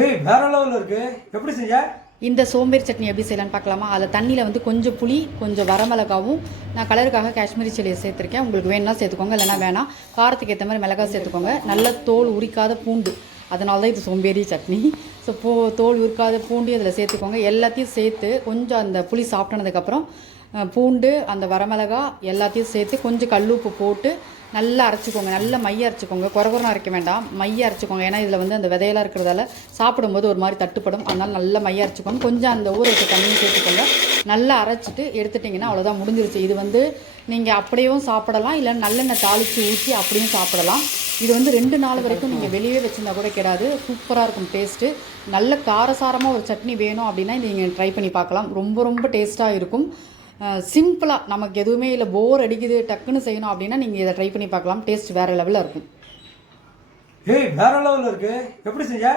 ஏய் வேற லெவலில் இருக்கு. எப்படி செஞ்ச? இந்த சோம்பேறி சட்னி எப்படி செய்யலான்னு பார்க்கலாமா? அதில் தண்ணியில் வந்து கொஞ்சம் புளி, கொஞ்சம் வரமிளகாவும், நான் கலருக்காக காஷ்மீரி சில்லியை சேர்த்துருக்கேன். உங்களுக்கு வேணும்னா சேர்த்துக்கோங்க, இல்லைனா வேணாம். காரத்துக்கு ஏற்ற மாதிரி மிளகாய் சேர்த்துக்கோங்க. நல்ல தோல் உரிக்காத பூண்டு, அதனால தான் இது சோம்பேறி சட்னி. ஸோ தோல் உரிக்காத பூண்டு அதில் சேர்த்துக்கோங்க. எல்லாத்தையும் சேர்த்து கொஞ்சம் அந்த புளி சாப்பிட்டனதுக்கப்புறம் பூண்டு, அந்த வரமிளகா எல்லாத்தையும் சேர்த்து கொஞ்சம் கல்லுப்பு போட்டு நல்லா அரைச்சிக்கோங்க. நல்லா மைய அரைச்சிக்கோங்க. குறகுறன்னு அரைக்க வேண்டாம், மைய அரைச்சிக்கோங்க. ஏன்னா இதில் வந்து அந்த விதையெல்லாம் இருக்கிறதால சாப்பிடும்போது ஒரு மாதிரி தட்டுப்படும். அதனால் நல்லா மைய அரைச்சிக்கோங்க. கொஞ்சம் அந்த ஊற வச்ச தண்ணியும் சேர்த்துக்கோங்க. நல்லா அரைச்சிட்டு எடுத்துட்டிங்கன்னா அவ்வளோதான், முடிஞ்சிருச்சு. இது வந்து நீங்கள் அப்படியும் சாப்பிடலாம், இல்லை நல்லெண்ணெய் தாளித்து ஊற்றி அப்படியும் சாப்பிடலாம். இது வந்து 2 நாள் வரைக்கும் நீங்கள் வெளியே வச்சுருந்தா கூட கிடையாது. சூப்பராக இருக்கும் டேஸ்ட்டு. நல்ல காரசாரமாக ஒரு சட்னி வேணும் அப்படின்னா இதை நீங்கள் ட்ரை பண்ணி பார்க்கலாம். ரொம்ப ரொம்ப டேஸ்ட்டாக இருக்கும். சிம்பிளாக, நமக்கு எதுவுமே இல்லை, போர் அடிக்குது டக்குன்னு செய்யணும் அப்படின்னா நீங்கள் இதை ட்ரை பண்ணி பார்க்கலாம். டேஸ்ட் வேறு லெவலில் இருக்கும். ஏய் வேற லெவலில் இருக்கு. எப்படி செஞ்ச?